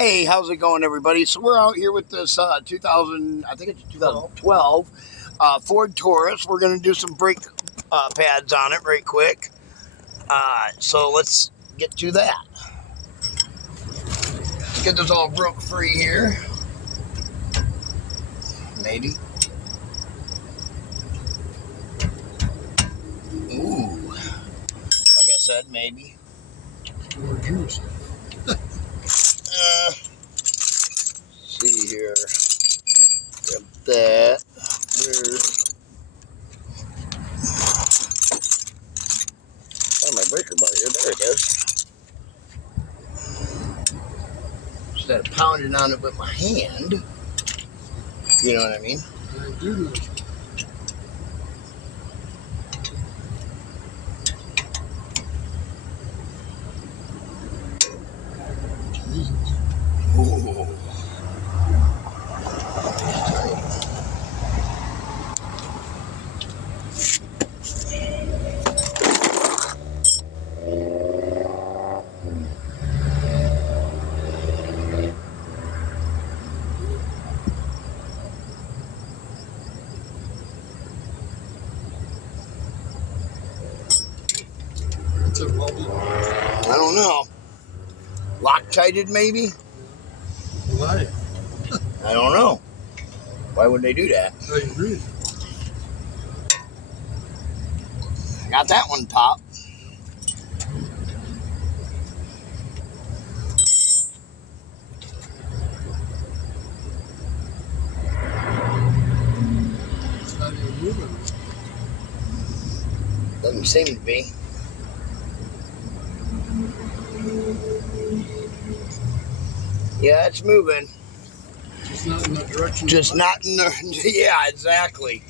Hey, how's it going, everybody? So we're out here with this 2000, I think it's 2012 Ford Taurus. We're going to do some brake pads on it right quick. So let's get to that. Let's get this all broke free here. Maybe. Ooh. Like I said, maybe. More juice. See here. Grab that. Oh, my breaker bar here. There it is. Instead of pounding on it with my hand. You know what I mean? I do know. Jesus. Ooh. It's a welded. I don't know. Loctited, maybe? Why? I don't know. Why would they do that? I agree. I got that one popped. It's not even moving. Doesn't seem to be. Yeah, it's moving. Just not in the direction. Just not in the... Yeah, exactly.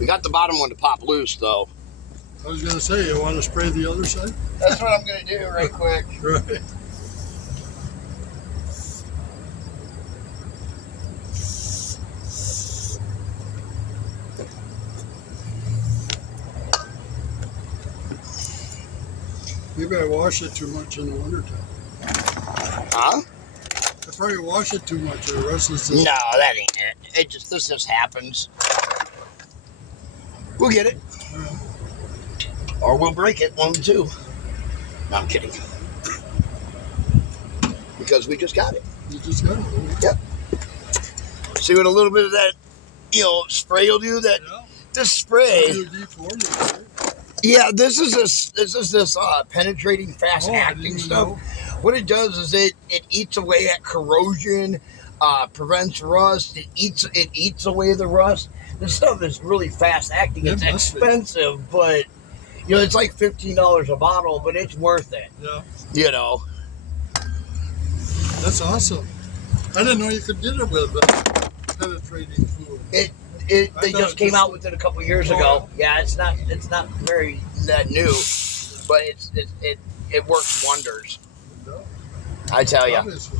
We got the bottom one to pop loose, though. I was going to say, you want to spray the other side? That's what I'm going to do right quick. Right. Maybe I wash it too much in the wintertime. Huh? I probably wash it too much, or the rest is No, that ain't it. This just happens. We'll get it. Or we'll break it, one of the two. No, I'm kidding. Because we just got it. You just got it. Yep. See what a little bit of that, spray will do? That Yeah. this spray. You deform it, right? Yeah, this is this penetrating, fast-acting stuff. know. What it does is it eats away at corrosion, prevents rust. It eats away the rust. This stuff is really fast-acting. It It's must be. expensive, but it's like $15 a bottle, but it's worth it. Yeah. That's awesome. I didn't know you could get it with penetrating fluid. They just came out with it a couple years ago. Yeah, it's not very that new, but it works wonders. No, I tell you. obviously.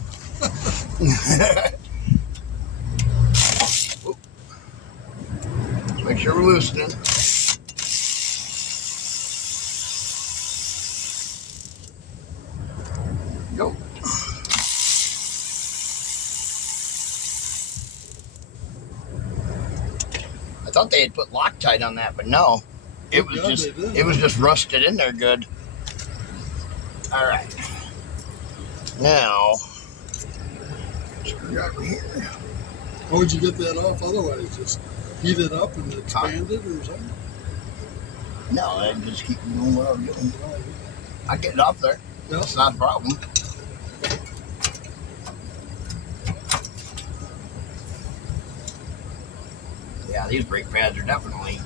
Make sure we're loosening. Go. I thought they had put Loctite on that, but no. It was just rusted in there good. All right. Now, screwdriver here. How would you get that off otherwise? Just heat it up and expand it or something? No, I just keep doing what I'm doing. I get it off there. Yeah. It's not a problem. Yeah, these brake pads are definitely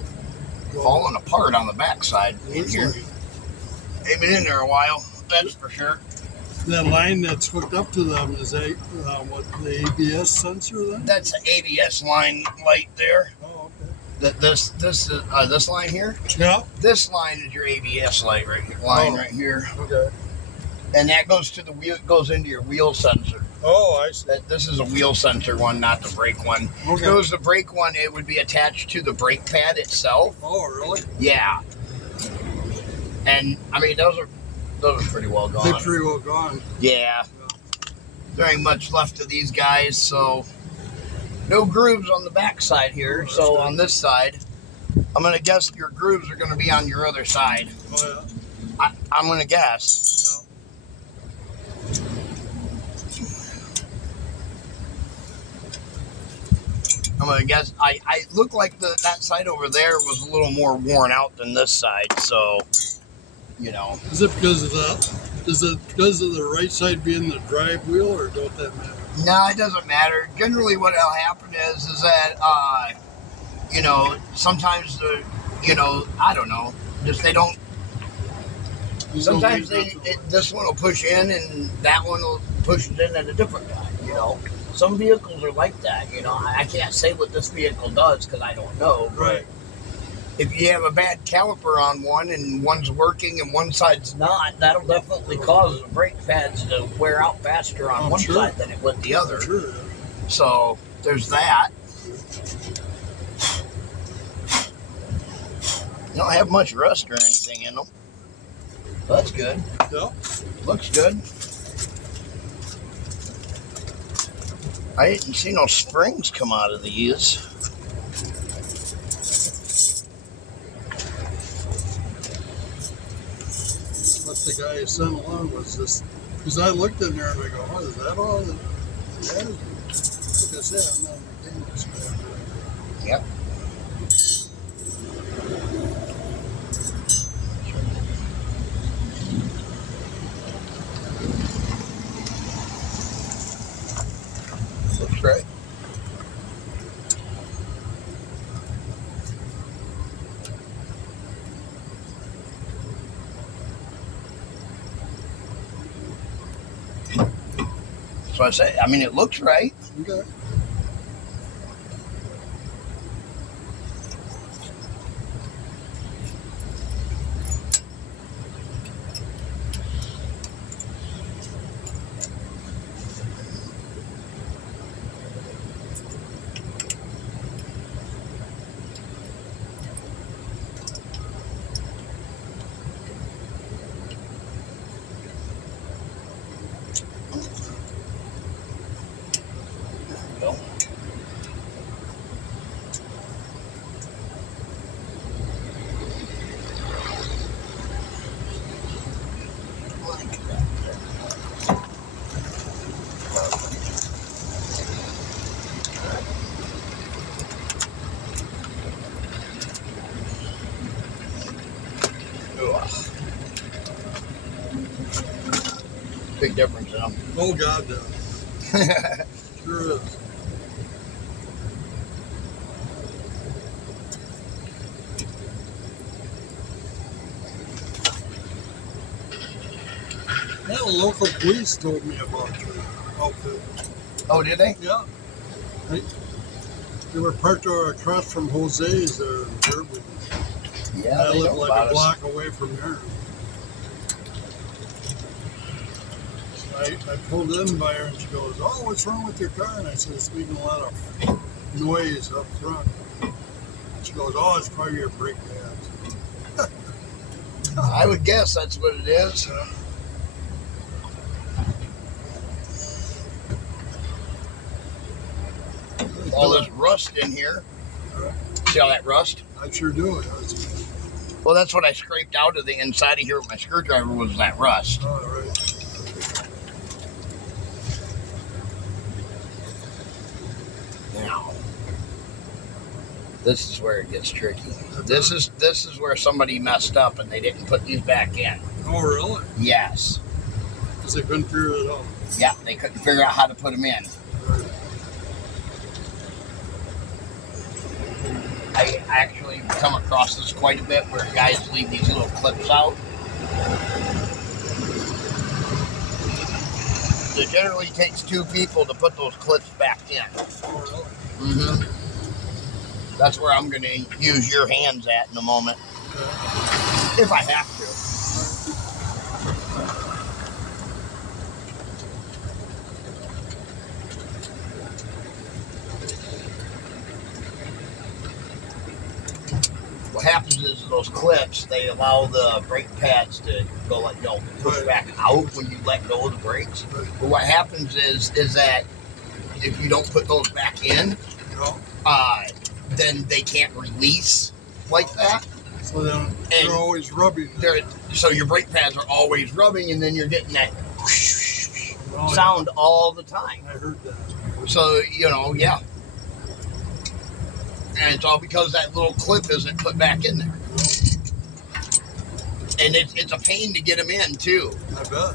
falling apart on the backside in here. They've been in there a while, that's for sure. That line that's hooked up to them, is that the ABS sensor then? That's the ABS line light there. Oh, okay. This line here. Yeah. This line is your ABS light right here. Okay. And that goes to the wheel. Goes into your wheel sensor. Oh, I see. This is a wheel sensor one, not the brake one. Okay. If it was the brake one, it would be attached to the brake pad itself. Oh, really? Yeah. And I mean, those are pretty well gone. They're pretty well gone. Yeah. There ain't much left of these guys, so no grooves on the back side here. So on this side, I'm gonna guess your grooves are gonna be on your other side. Oh yeah. I'm gonna guess. Yeah. I'm gonna guess. I look like that side over there was a little more worn out than this side, so you know. Is it because of that? Is it because of the right side being the drive wheel, or don't that matter? No, it doesn't matter. Generally, what'll happen is that you know, sometimes I don't know, just they don't. Sometimes this one will push in and that one will push it in at a different time. You know, some vehicles are like that. You know, I can't say what this vehicle does because I don't know. Right. If you have a bad caliper on one and one's working and one side's not, that'll definitely cause the brake pads to wear out faster on one side than it would the other. Sure. So there's that. You don't have much rust or anything in them. That's good. Yeah. Looks good. I didn't see no springs come out of these. What the guy sent along was this, because I looked in there and I go, oh, is that all? Yeah. Like I said, I'm not a mechanic. So Yep. Looks right. So I say, I mean, it looks right. okay. Go. Ugh. Big difference in them. Oh, God, yeah. Sure is. Yeah, the local police told me about your outfit. Oh, did they? Yeah. They were parked across from Jose's there in Baraboo. Yeah, I they live know like about a us. block away from there. I pulled in by her and she goes, oh, what's wrong with your car? And I said, it's making a lot of noise up front. She goes, oh, it's probably your brake pads. I would guess that's what it is. All this rust in here. See all that rust? I sure do. Well, that's what I scraped out of the inside of here with my screwdriver was that rust. Oh, right. Now, this is where it gets tricky. This is where somebody messed up and they didn't put these back in. Oh, really? Yes. Because they couldn't figure it out. Yeah, they couldn't figure out how to put them in. Right. I actually come across this quite a bit where guys leave these little clips out. So it generally takes two people to put those clips back in. Oh, really? That's where I'm going to use your hands at in a moment. Okay. If I have to. What happens is those clips, they allow the brake pads to go like, push back out when you let go of the brakes. But what happens is that if you don't put those back in, then they can't release like that. So then they're always rubbing. So your brake pads are always rubbing, and then you're getting that sound all the time. I heard that. So, yeah. And it's all because that little clip isn't put back in there. And it's a pain to get them in, too. I bet.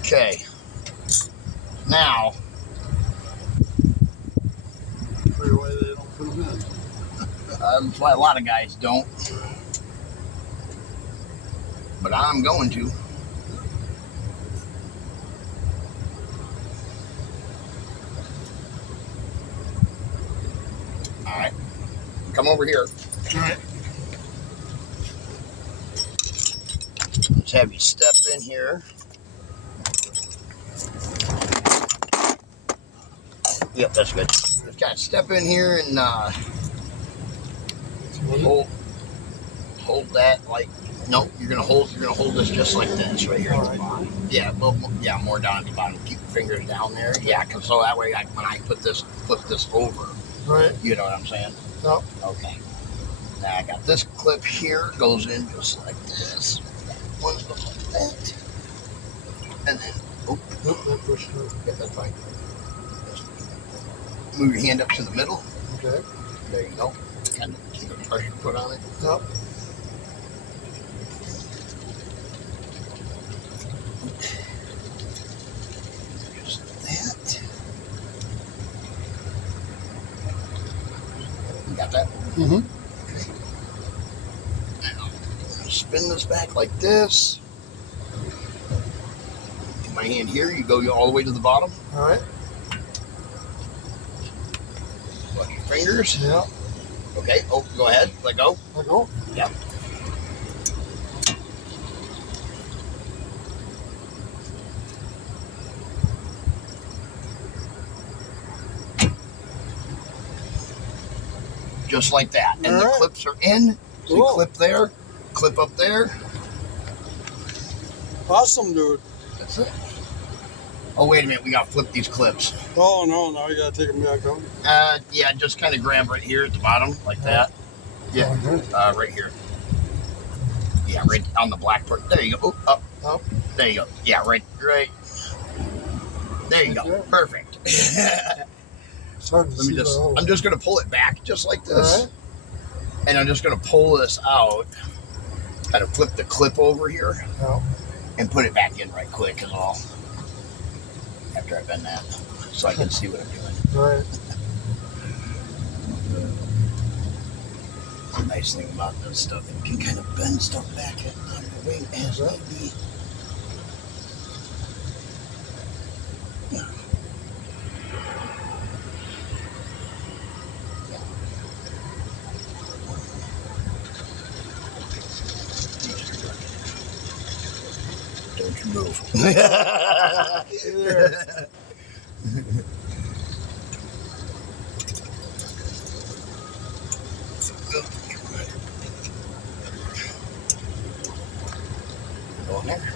Okay. Now. Why they don't put them in. That's why a lot of guys don't. But I'm going to. All right. Come over here. All right. Let's have you step in here. Yep, that's good. Just kind of step in here and hold that like. Nope, you're gonna hold this just like this right here at the bottom. Yeah, more down at the bottom. Keep your fingers down there. Yeah, cause so that way when I flip this over. Right. You know what I'm saying? Yep. Okay. Now I got this clip here. Goes in just like this. One goes like that. And then that pushed through. Yeah, that's fine. Move your hand up to the middle. Okay. There you go. Kind of keep the pressure put on it. Yep. Just that. You got that? Mm-hmm. Okay. Now, spin this back like this. Get my hand here. You go all the way to the bottom. All right. Watch your fingers. Yeah. Okay. Oh, go ahead. Let go. Let go. Yep. Just like that. And all the right. clips are in. So you clip there, clip up there. Awesome, dude. That's it. Oh, wait a minute. We got to flip these clips. Oh, no. Now you got to take them back out. Yeah, just kind of grab right here at the bottom, like that. Yeah, right here. Yeah, right on the black part. There you go. Up. There you go. Yeah, right. There you go. Perfect. It's hard to see. I'm just going to pull it back just like this. All right. And I'm just going to pull this out. Kind of flip the clip over here. Yeah. And put it back in right quick and all. After I've done that. So I can see what I'm doing. Right. The nice thing about this stuff, you can kind of bend stuff back on your wing as need be. Don't you move. Go in there.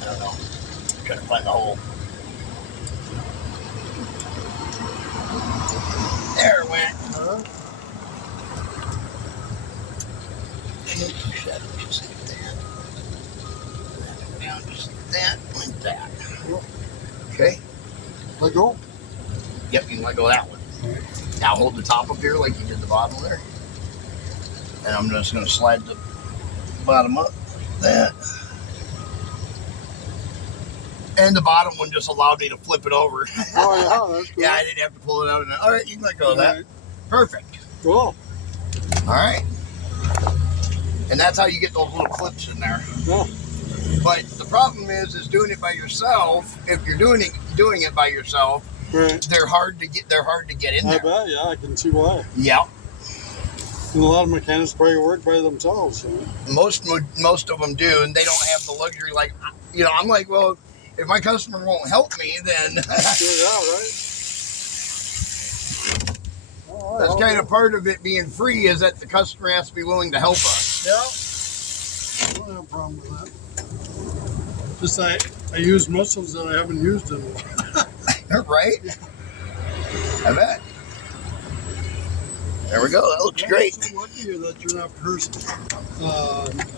I don't know. I'm trying to find the hole. There it went. Okay, push that up just like that. Down just like that. Okay. Let go. Yep, you can let go of that one. Now hold the top up here like you did the bottom there. And I'm just going to slide the bottom up. That. And the bottom one just allowed me to flip it over. Oh, yeah, that's cool. Yeah, I didn't have to pull it out. All right, you can let go of that. Right. Perfect. Cool. All right. And that's how you get those little clips in there. Yeah. But the problem is doing it by yourself. If you're doing it by yourself, Right. they're hard to get in I there. bet, yeah, I can see why. Yep. And a lot of mechanics probably work by themselves. You know? Most of them do, and they don't have the luxury. Like, I'm like, well, if my customer won't help me, then Yeah, right. Oh, That's okay. kind of part of it being free, is that the customer has to be willing to help us. Yeah. I don't have a problem with that. Just I use muscles that I haven't used in a while. Right? I bet. There we go. That looks I'm great. so lucky that you're not cursed.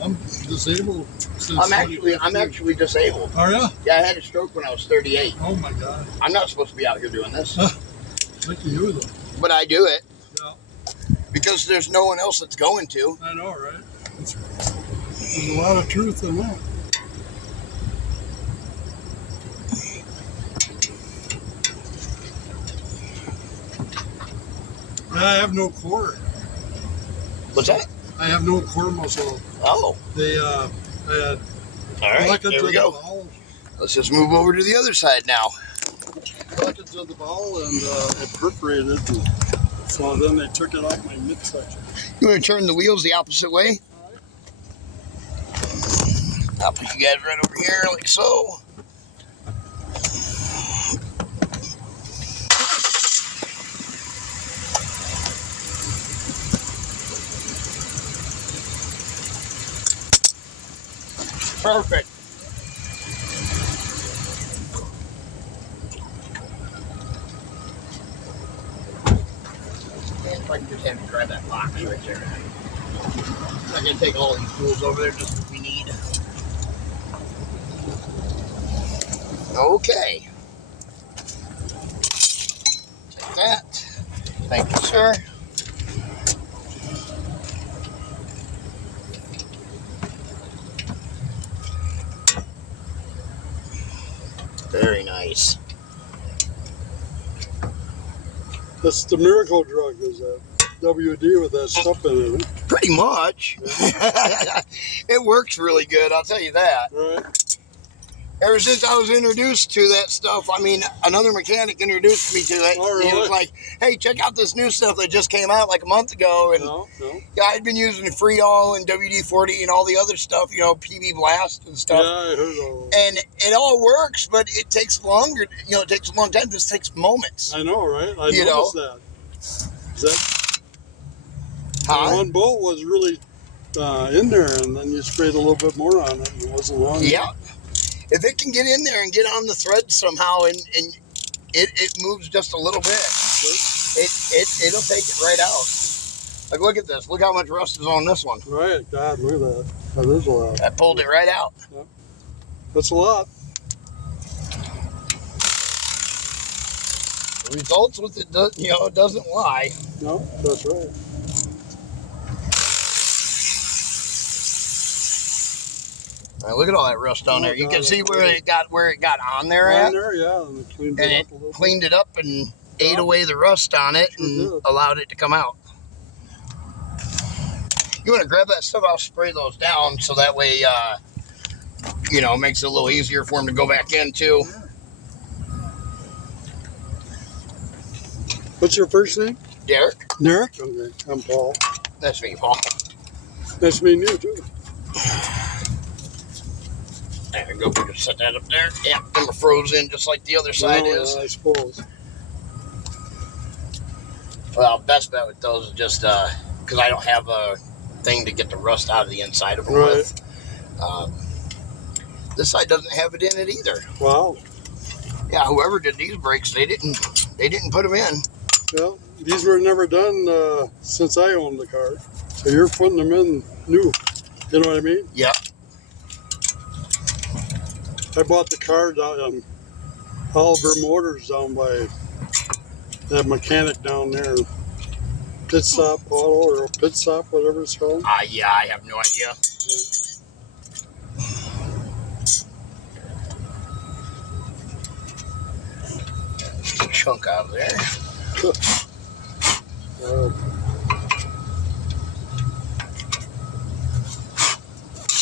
I'm disabled since I'm actually disabled. Oh yeah? Yeah, I had a stroke when I was 38. Oh my God. I'm not supposed to be out here doing this, Lucky you though. but I do it Yeah. because there's no one else that's going to. I know, right? There's a lot of truth in that. I have no core. What's that? I have no core muscle. Oh, I had all right. pockets There we of go. the bowel, Let's just move over to the other side now. pockets of the bowel, and it perforated. And so then they took it off my midsection. You want to turn the wheels the opposite way? I'll put you guys right over here, like so. Perfect. Man, if I can just have you grab that box right there. I can take all these tools over there just as we need. Okay. Take that. Thank you, sir. Very nice. That's the miracle drug, is that WD with that stuff in it. Pretty much. It works really good, I'll tell you that. Right? Ever since I was introduced to that stuff, I mean, another mechanic introduced me to it. Oh, really? He was like, hey, check out this new stuff that just came out like a month ago. And No. yeah, I'd been using Freedol and WD-40 and all the other stuff, you know, PB Blast and stuff. Yeah, I heard all that. And it all works, but it takes longer. You know, it takes a long time. This takes moments. I know, right? I You noticed know? that. That Huh? one bolt was really in there, and then you sprayed a little bit more on it, and it wasn't long. Yeah. If it can get in there and get on the thread somehow, and it moves just a little bit, it'll take it right out. Like, look at this. Look how much rust is on this one. Right, God, look at that. That is a lot. I pulled it right out. That's a lot. The results with it, it doesn't lie. No, that's right. Right, look at all that rust on there. You God, can see that's where right. it got on there On at, there, yeah, and it cleaned and it it up a little cleaned it up and ate away the rust on it Sure and did. allowed it to come out. You want to grab that stuff? I'll spray those down so that way, it makes it a little easier for them to go back in too. bit. What's your first name? Derek, Derek? Okay, I'm Paul. that's me, Paul. Nice meeting you, too. There we go. We can set that up there. Yeah, them are frozen just like the other side Oh, is. yeah, I suppose. Well, best bet with those is just because I don't have a thing to get the rust out of the inside of them Right. with. This side doesn't have it in it either. Wow. Yeah, whoever did these brakes, they didn't put them in. Well, these were never done since I owned the car. So you're putting them in new. You know what I mean? Yep. I bought the car down on Oliver Motors down by that mechanic down there. Pit Stop Auto or Pit Stop, whatever it's called. Yeah, I have no idea. Just a chunk out of there.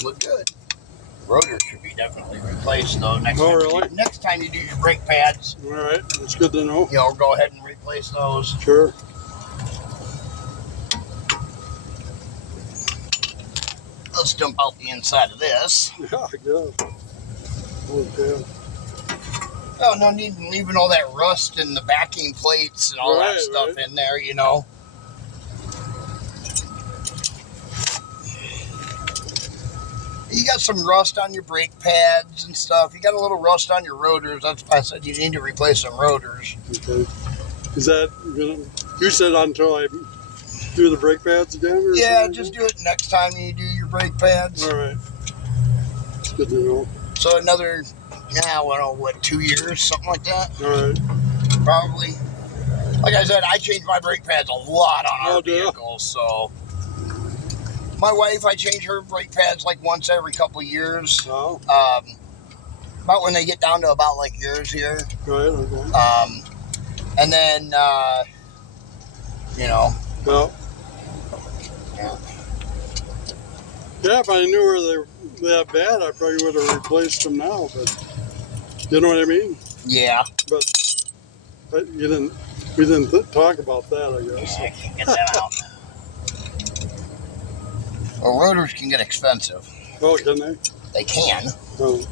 Look good. Rotor should be definitely replaced though. Next time you do your brake pads, All right, that's good to know. go ahead and replace those. Sure. Let's dump out the inside of this. Yeah, I guess. Okay. Oh, no need in leaving all that rust and the backing plates and all that Right, stuff right. in there, got some rust on your brake pads and stuff. You got a little rust on your rotors. That's why I said you need to replace some rotors. Okay. Is that you said until I do the brake pads again? Or Yeah, something? just do it next time you do your brake pads. All right. It's good to know. So another, I don't know, what, 2 years, something like that? All right. Probably. Like I said, I change my brake pads a lot on our vehicles, so. My wife, I change her brake pads like once every couple of years. Oh. About when they get down to about like yours here. Right, okay. And then, Well. Yeah. Yeah, if I knew where they were that bad, I probably would have replaced them now, but you know what I mean? Yeah. But we didn't talk about that, I guess. I can't get that out. Well, rotors can get expensive. Oh, can they? They can. Oh.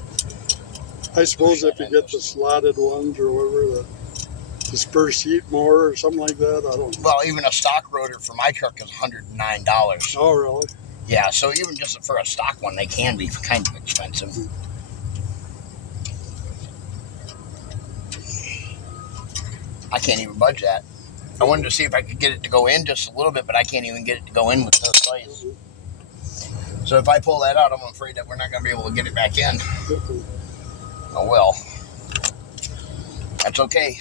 I suppose if you get the slotted ones or whatever, the disperse heat more or something like that, I don't know. Well, even a stock rotor for my truck is $109. Oh, really? Yeah, so even just for a stock one, they can be kind of expensive. I can't even budge that. I wanted to see if I could get it to go in just a little bit, but I can't even get it to go in with this place. So if I pull that out, I'm afraid that we're not going to be able to get it back in. Oh well. That's okay.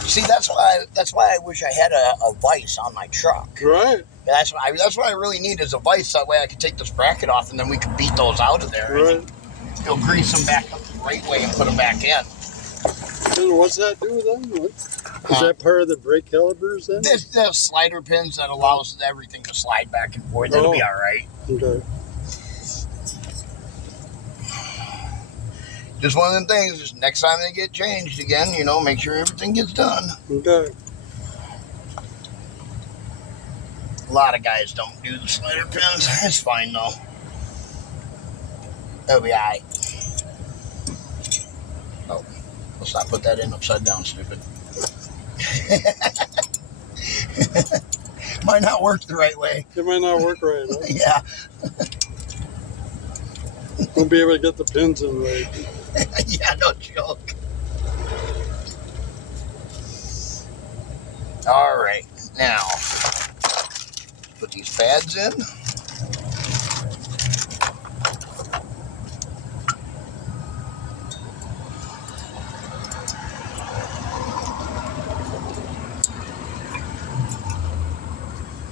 See, that's why I wish I had a vise on my truck. Right. That's what I really need is a vise. That way I could take this bracket off and then we could beat those out of there. Right. You'll grease them back up the right way and put them back in. And what's that do then? Is that part of the brake calipers then? The slider pins that allows everything to slide back and forth. It'll be all right. Okay. Just one of them things. Just next time they get changed again, make sure everything gets done. Okay. A lot of guys don't do the slider pins. It's fine though. It'll be all right. Oh, let's not put that in upside down, stupid. Might not work the right way. It might not work right, huh? Yeah. Won't be able to get the pins in right. Yeah, no joke. All right, now put these pads in.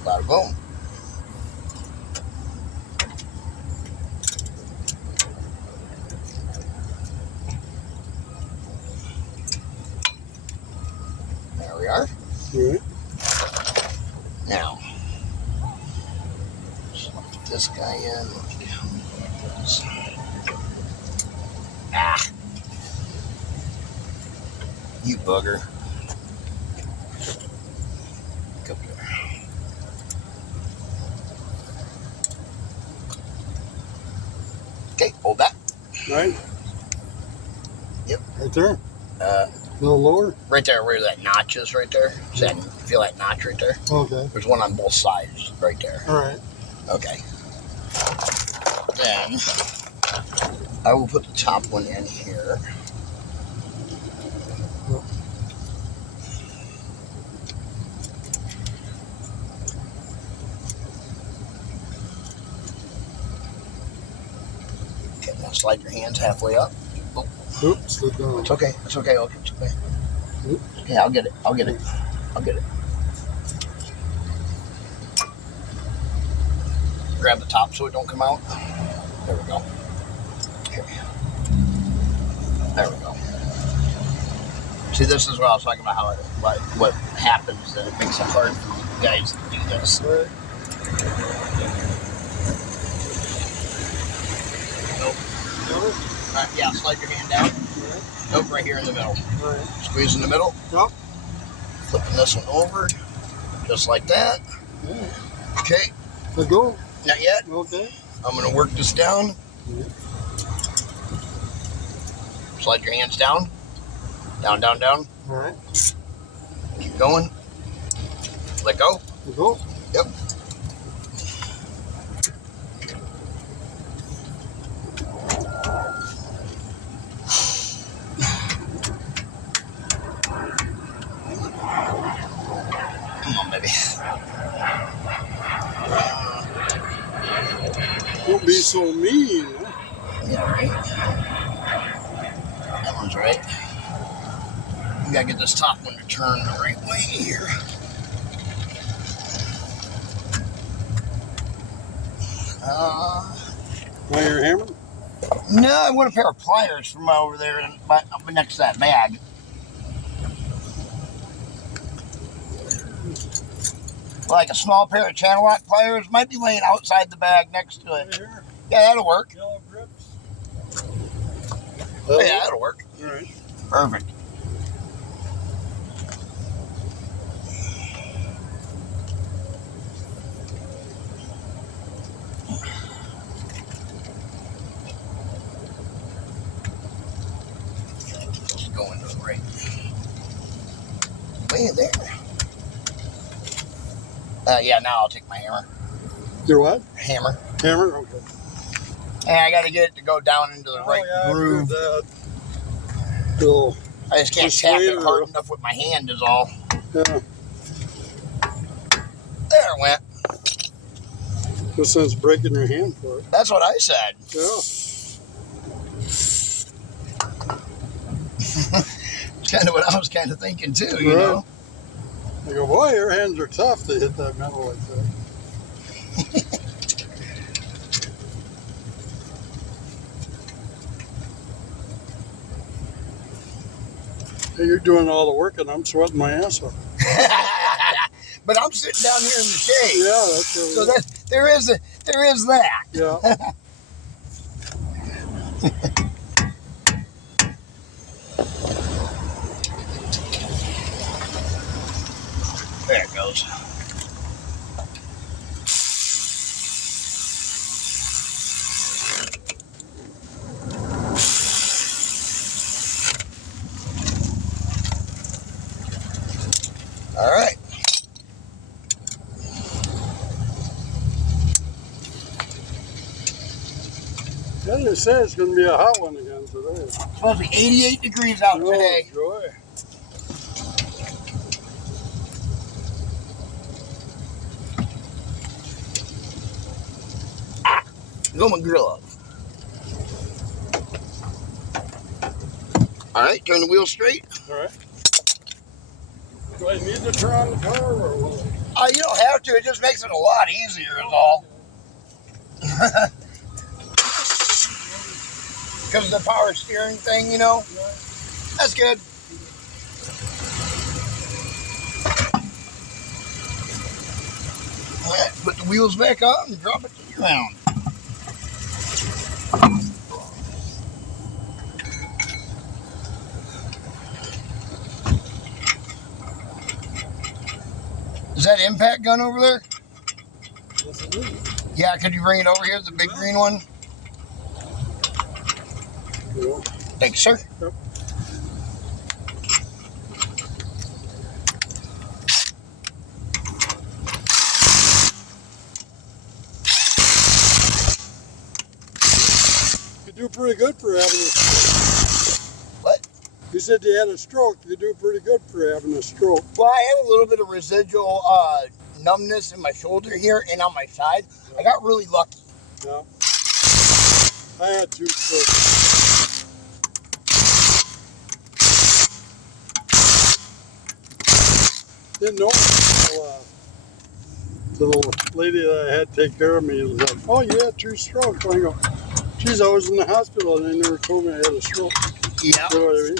Baraboo. There we are. All right. Now, put this guy in. Ah, you bugger. Come here. Okay, hold that. Right. Yep. Right there. A little lower. Right there, where that notch is, right there. See, I can feel that notch right there. Okay. There's one on both sides, right there. All right. Okay. Then I will put the top one in here. Okay, now slide your hands halfway up. Oh. Oops, slid down. It's okay. It's okay. Okay, it's okay. Oops. Okay, I'll get it. I'll get it. I'll get it. Grab the top so it don't come out. There we go. Okay. There we go. See, this is what I was talking about, how what happens that it makes it hard for you guys to do this. Right. Nope. Yeah, slide your hand down. Right. Nope, right here in the middle. Right. Squeeze in the middle. Yep. Flipping this one over, just like that. Yeah. Okay, Let go. not yet. Okay. I'm going to work this down. Yeah. Slide your hands down. Down, down, down. All right. Keep going. Let go. Let go. Yep. Come on, baby. Don't be so mean. Huh? Yeah, right. That one's right. We gotta get this top one to turn the right way here. Now you're hammering? No, I want a pair of pliers from over there up next to that bag. Like a small pair of channel lock pliers might be laying outside the bag next to it. Right here. Yeah, that'll work. Yellow grips. Yeah, that'll work. All right. Perfect. Just going to the right. Way there. Yeah, now I'll take my hammer. Your what? Hammer. Hammer? Okay. And I got to get it to go down into the right groove. Little I just can't tap it hard enough with my hand is all. Yeah. There it went. No sense breaking your hand for it. That's what I said. Yeah. It's kind of what I was kind of thinking too, you know? I go, boy, your hands are tough to hit that metal like that. Hey, you're doing all the work and I'm sweating my ass off. But I'm sitting down here in the shade. Yeah, that's really so there is that. Yeah. There it goes. All right. Yeah, they say it's going to be a hot one again today. It's supposed to be 88 degrees out today. Joy. Go my grill up. All right, turn the wheel straight. All right. Do I need to turn on the car or what? You don't have to. It just makes it a lot easier is all. Because of the power steering thing, you know. That's good. All right, put the wheels back on and drop it to the ground. Is that impact gun over there? Yes, it is. Yeah, could you bring it over here, the big green one? Yeah. Thanks, sir. Yep. You do pretty good for having a stroke. What? You said you had a stroke. You do pretty good for having a stroke. Well, I have a little bit of residual numbness in my shoulder here and on my side. I got really lucky. Yeah. I had 2 strokes. Didn't know the little lady that I had take care of me was like, oh, you had 2 strokes. I go, geez, I was in the hospital and they never told me I had a stroke. Yeah. You know what I mean?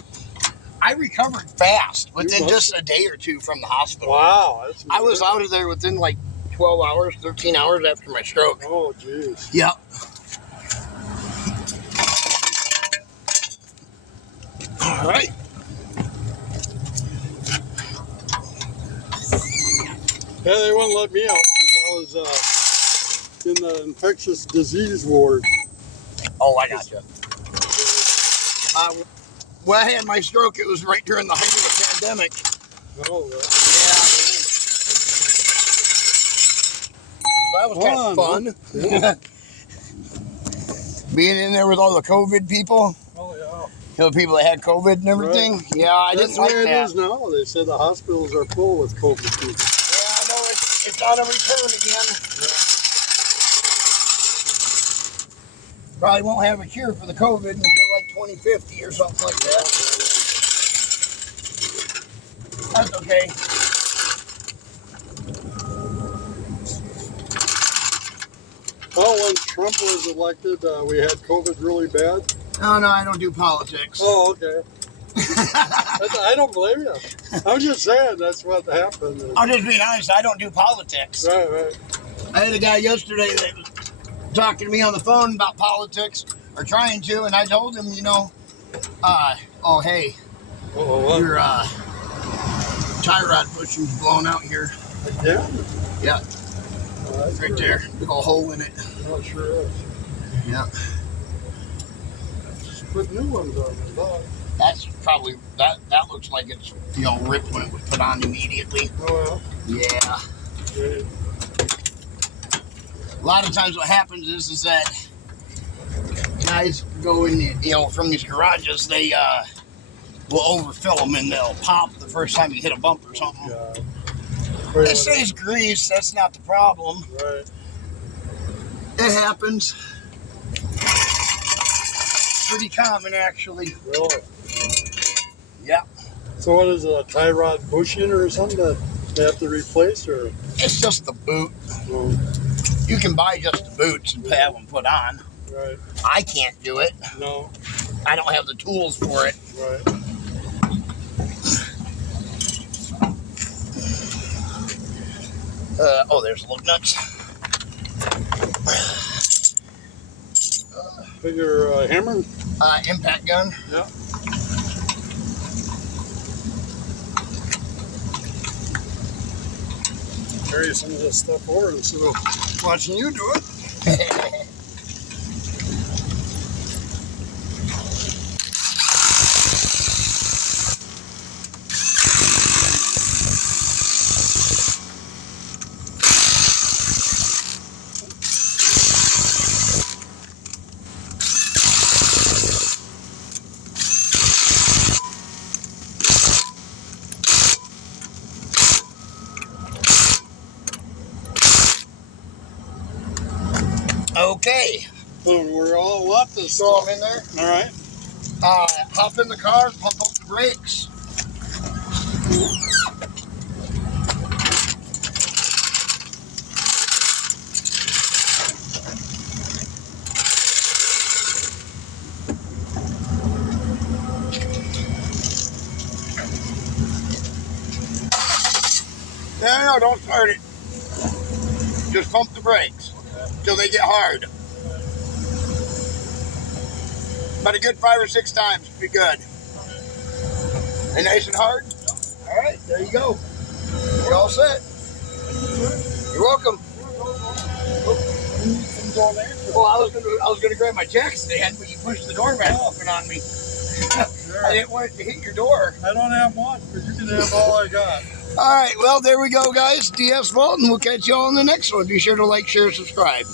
I recovered fast within just a day or 2 from the hospital. Wow. That's I was out of there within like 12 hours, 13 hours after my stroke. Oh, geez. Yep. All right. Yeah, they wouldn't let me out because I was in the infectious disease ward. Oh, I gotcha. When I had my stroke, it was right during the height of the pandemic. Oh, Yeah. So that was kind of fun. Yeah. Being in there with all the COVID people. Oh, yeah. You know, people that had COVID and everything. Right. Yeah, I That's didn't like the way that. it is now. They said the hospitals are full with COVID people. it's on a return again. Probably won't have a cure for the COVID until like 2050 or something like that. That's okay. Well, when Trump was elected, we had COVID really bad. Oh, no, I don't do politics. Oh, okay. I don't blame you. I'm just saying that's what happened. I'm just being honest, I don't do politics. Right. I had a guy yesterday that was talking to me on the phone about politics, or trying to, and I told him, oh, hey, your tie rod bushing's blown out here. Yeah? Yeah. Right there. Big old hole in it. Oh, it sure is. Yeah. Just put new ones on the dog. That's probably, that looks like it's, ripped when it was put on immediately. Oh, well. Yeah. Great. A lot of times what happens is that guys go in, from these garages, they will overfill them and they'll pop the first time you hit a bump or something. Yeah. It stays grease, that's not the problem. Right. It happens. Pretty common, actually. Really? Yeah. So what is it, a tie rod bushing or something that they have to replace, or? It's just the boot. Oh. You can buy just the boots and have them put on. Right. I can't do it. No. I don't have the tools for it. Right. There's lug nuts. Bigger hammer? Impact gun. Yeah. Carry some of this stuff over instead of watching you do it. Okay. So we're all up this Throw stuff. them in there. All right. Hop in the car, pump up the brakes. No, don't start it. Just pump the brakes till they get hard. About a good 5 or 6 times would be good. They nice and hard? All right, there you go. You're all set. You're welcome. Well, I was gonna grab my jack stand, but you pushed the door back open on me. I didn't want it to hit your door. I don't have one, but you can have all I got. All right, well, there we go, guys. DS Vault, and we'll catch you all in the next one. Be sure to like, share, subscribe.